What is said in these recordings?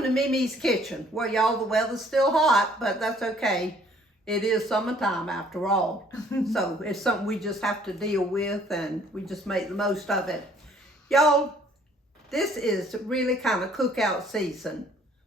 Welcome to MeMe's Kitchen. Well, y'all, the weather's still hot, but that's okay. It is summertime after all. So it's something we just have to deal with, and we just make the most of it. Y'all, this is really kind of cookout season,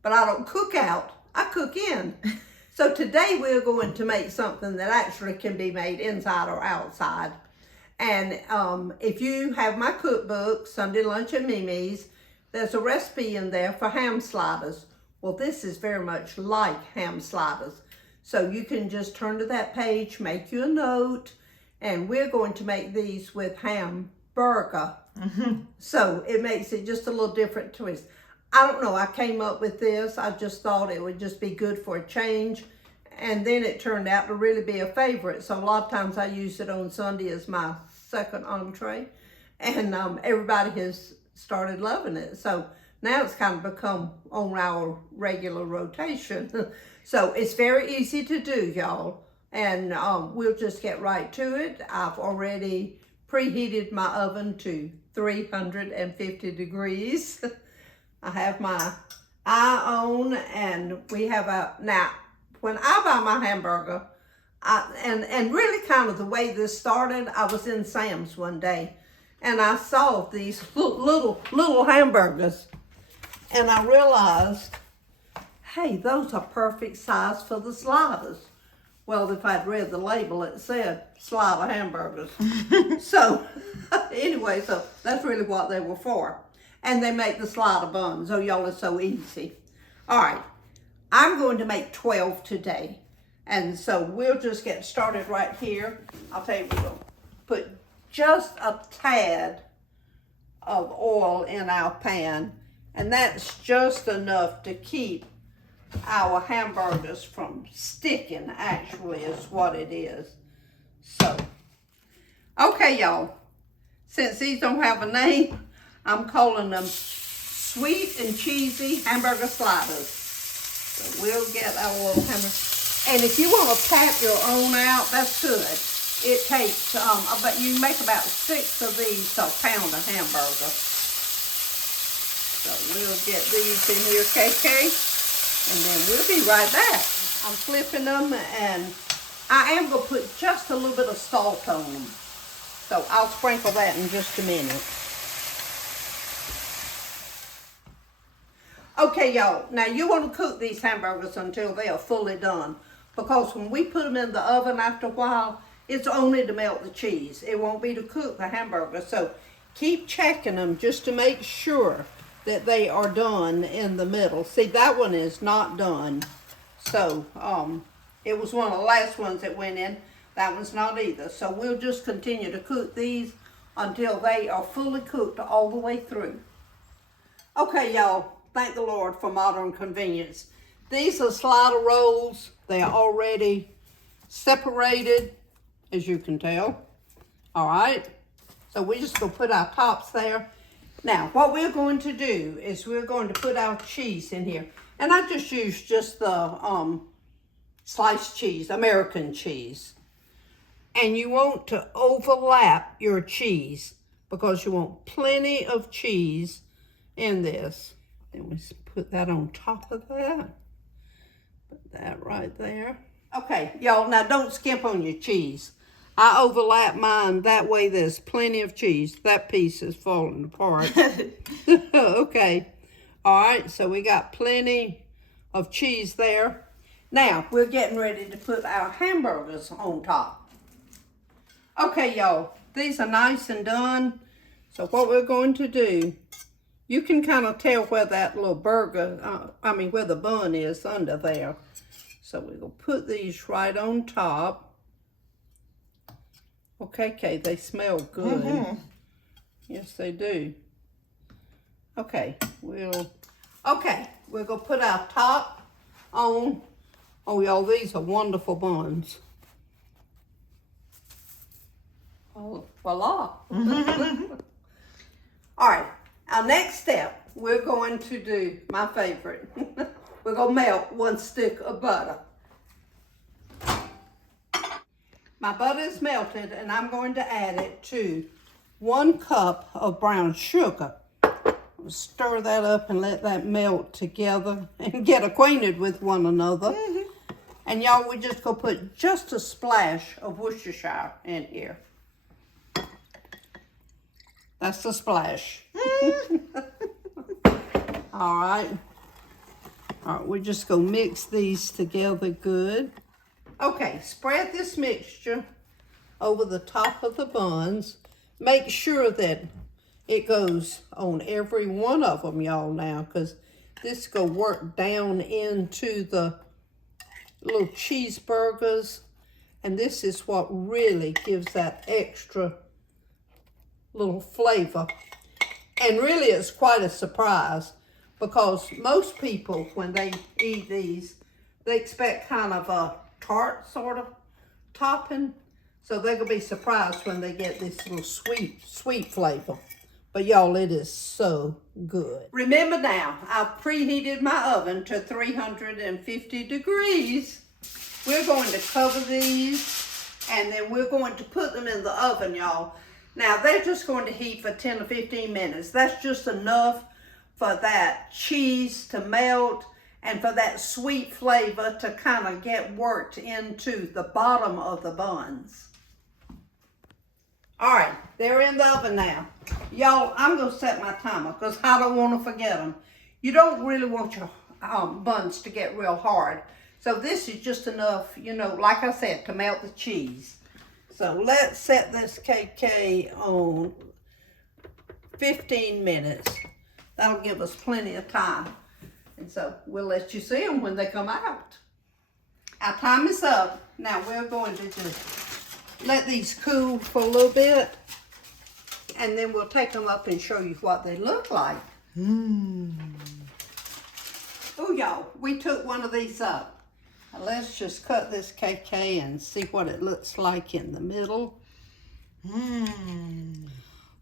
but I don't cook out, I cook in. So today we're going to make something that actually can be made inside or outside. And if you have my cookbook, Sunday Lunch at MeMe's, there's a recipe in there for ham sliders. Well, this is very much like ham sliders. So you can just turn to that page, make you a note, and we're going to make these with Hamburger. So it makes it just a little different twist. I don't know, I came up with this. I just thought it would just be good for a change. And then it turned out to really be a favorite. So a lot of times I use it on Sunday as my second entree. And everybody has started loving it. So now it's kind of become on our regular rotation. So it's very easy to do, y'all. And we'll just get right to it. I've already preheated my oven to 350 degrees. I have my eye on, and we have now, when I buy my hamburger, and really kind of the way this started, I was in Sam's one day, and I saw these little hamburgers, and I realized, hey, those are perfect size for the sliders. Well, if I'd read the label, it said slider hamburgers. So anyway, so that's really what they were for. And they make the slider buns. Oh, y'all, it's so easy. All right, I'm going to make 12 today. And so we'll just get started right here. I'll tell you, we're going to put just a tad of oil in our pan. And that's just enough to keep our hamburgers from sticking, actually, is what it is. So, okay, y'all. Since these don't have a name, I'm calling them sweet and cheesy hamburger sliders. So we'll get our little hamburger. And if you want to pat your own out, that's good. It takes, but you make about 6 of these a pound of hamburger. So we'll get these in here, KK, and then we'll be right back. I'm flipping them, and I am going to put just a little bit of salt on them. So I'll sprinkle that in just a minute. Okay, y'all, now you want to cook these hamburgers until they are fully done, because when we put them in the oven after a while, it's only to melt the cheese. It won't be to cook the hamburger. So keep checking them just to make sure that they are done in the middle. See, that one is not done. So it was one of the last ones that went in. That one's not either. So we'll just continue to cook these until they are fully cooked all the way through. Okay, y'all. Thank the Lord for modern convenience. These are slider rolls. They are already separated, as you can tell. All right. So we're just going to put our tops there. Now, what we're going to do is we're going to put our cheese in here. And I just used just the sliced cheese, American cheese. And you want to overlap your cheese because you want plenty of cheese in this. Then we put that on top of that. Put that right there. Okay, y'all, now don't skimp on your cheese. I overlap mine, that way there's plenty of cheese. That piece is falling apart. Okay, all right, so we got plenty of cheese there. Now, we're getting ready to put our hamburgers on top. Okay, y'all, these are nice and done. So what we're going to do, you can kind of tell where that little burger, where the bun is under there. So we're going to put these right on top. Okay, Kay, they smell good. Yes, they do. Okay, we're going to put our top on. Oh, y'all, these are wonderful buns. Oh, voila. All right, our next step, we're going to do my favorite. We're going to melt 1 stick of butter. My butter is melted, and I'm going to add it to 1 cup of brown sugar. stir that up and let that melt together and get acquainted with one another. And y'all, we just gonna put just a splash of Worcestershire in here. That's the splash. All right. All right, we're just gonna mix these together good. Okay, spread this mixture over the top of the buns. Make sure that it goes on every one of them, y'all, now, because this is gonna work down into the little cheeseburgers, and this is what really gives that extra little flavor. And really it's quite a surprise, because most people, when they eat these, they expect kind of a tart sort of topping, so they're gonna be surprised when they get this little sweet flavor. But y'all, it is so good. Remember now, I've preheated my oven to 350 degrees. We're going to cover these, and then we're going to put them in the oven, y'all. Now, they're just going to heat for 10 to 15 minutes. That's just enough for that cheese to melt and for that sweet flavor to kind of get worked into the bottom of the buns. All right, they're in the oven now. Y'all, I'm gonna set my timer because I don't want to forget them. You don't really want your buns to get real hard. So this is just enough, you know, like I said, to melt the cheese. So let's set this KK on 15 minutes. That'll give us plenty of time. And so we'll let you see them when they come out. Our time is up. Now we're going to just let these cool for a little bit, and then we'll take them up and show you what they look like. Oh, y'all, we took one of these up. Now let's just cut this KK and see what it looks like in the middle.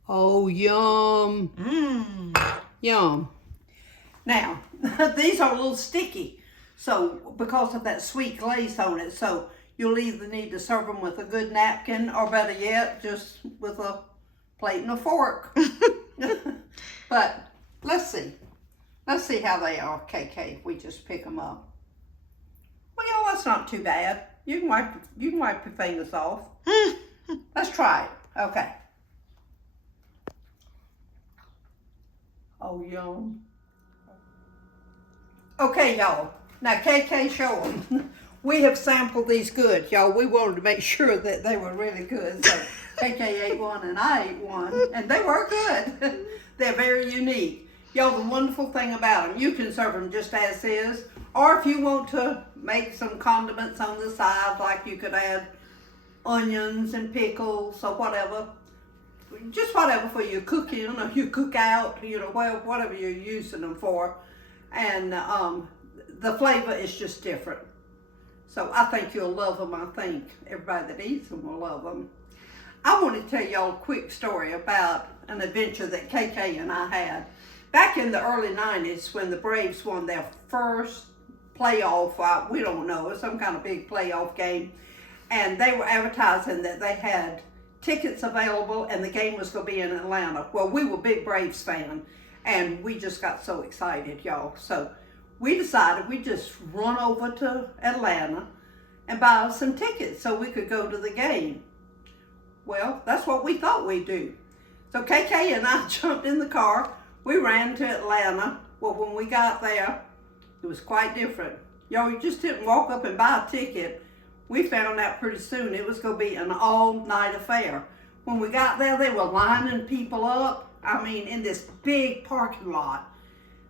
Oh, yum. Yum. Now, these are a little sticky, so because of that sweet glaze on it, so you'll either need to serve them with a good napkin, or better yet, just with a plate and a fork. But let's see. Let's see how they are, KK, if we just pick them up. Well, y'all, that's not too bad. You can wipe your fingers off. Let's try it. Okay. Oh, yum. Okay, y'all. Now, KK, show them. We have sampled these good, y'all. We wanted to make sure that they were really good. So KK ate one and I ate one, and they were good. They're very unique. Y'all, the wonderful thing about them, you can serve them just as is, or if you want to make some condiments on the side, like you could add onions and pickles or whatever. Just whatever for your cooking, or you cook out, you know, whatever you're using them for. And the flavor is just different. So I think you'll love them. I think everybody that eats them will love them. I want to tell y'all a quick story about an adventure that KK and I had. Back in the early 90s, when the Braves won their first playoff, we don't know, it was some kind of big playoff game. And they were advertising that they had tickets available and the game was going to be in Atlanta. Well, we were big Braves fans, and we just got so excited, y'all. So we decided we'd just run over to Atlanta and buy us some tickets so we could go to the game. Well, that's what we thought we'd do. So KK and I jumped in the car. We ran to Atlanta. Well, when we got there, it was quite different. Y'all, you just didn't walk up and buy a ticket. We found out pretty soon it was going to be an all-night affair. When we got there, they were lining people up, I mean, in this big parking lot.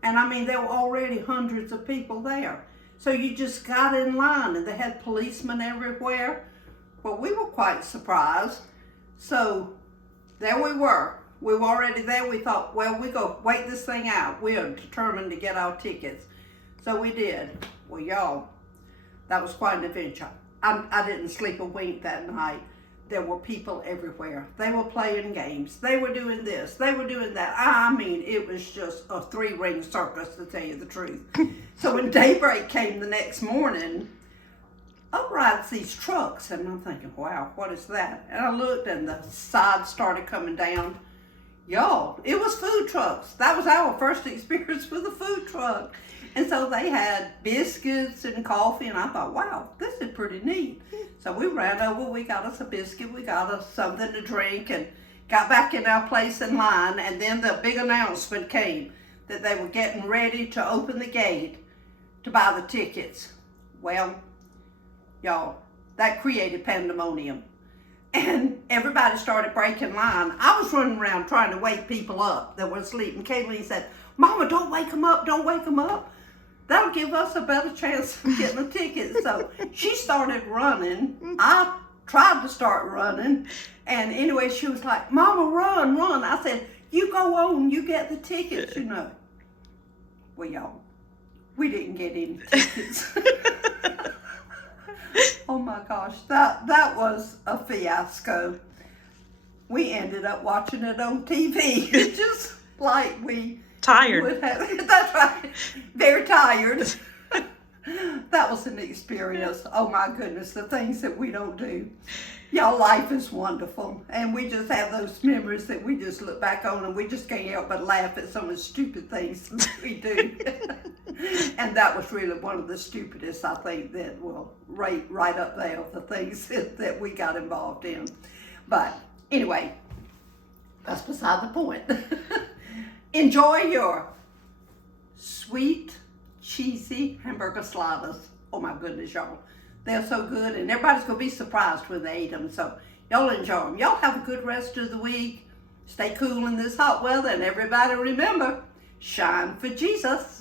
And I mean, there were already hundreds of people there. So you just got in line, and they had policemen everywhere. Well, we were quite surprised. So there we were. We were already there. We thought, well, we go wait this thing out. We are determined to get our tickets. So we did. Well, y'all, that was quite an adventure. I didn't sleep a wink that night. There were people everywhere. They were playing games. They were doing this. They were doing that. I mean, it was just a three-ring circus, to tell you the truth. So when daybreak came the next morning, up rides these trucks. And I'm thinking, wow, what is that? And I looked, and the sides started coming down. Y'all, it was food trucks. That was our first experience with a food truck. And so they had biscuits and coffee, and I thought, wow, this is pretty neat. So we ran over, we got us a biscuit, we got us something to drink, and got back in our place in line, and then the big announcement came that they were getting ready to open the gate to buy the tickets. Well, y'all, that created pandemonium. And everybody started breaking line. I was running around trying to wake people up that were asleep. And Kayleen said, Mama, don't wake them up, don't wake them up. That'll give us a better chance of getting a ticket. So she started running. I tried to start running. And anyway, she was like, Mama, run, run. I said, you go on, you get the tickets, you know. Well, y'all, we didn't get any tickets. Oh my gosh, that was a fiasco. We ended up watching it on TV, just like we tired. would have. That's right, very tired. That was an experience. Oh my goodness, the things that we don't do. Y'all, life is wonderful, and we just have those memories that we just look back on, and we just can't help but laugh at some of the stupid things we do. And that was really one of the stupidest, I think, that will rate right up there of the things that we got involved in. But anyway, that's beside the point. Enjoy your sweet, cheesy hamburger sliders. Oh my goodness, y'all. They're so good, and everybody's going to be surprised when they eat them. So y'all enjoy them. Y'all have a good rest of the week. Stay cool in this hot weather, and everybody remember, shine for Jesus.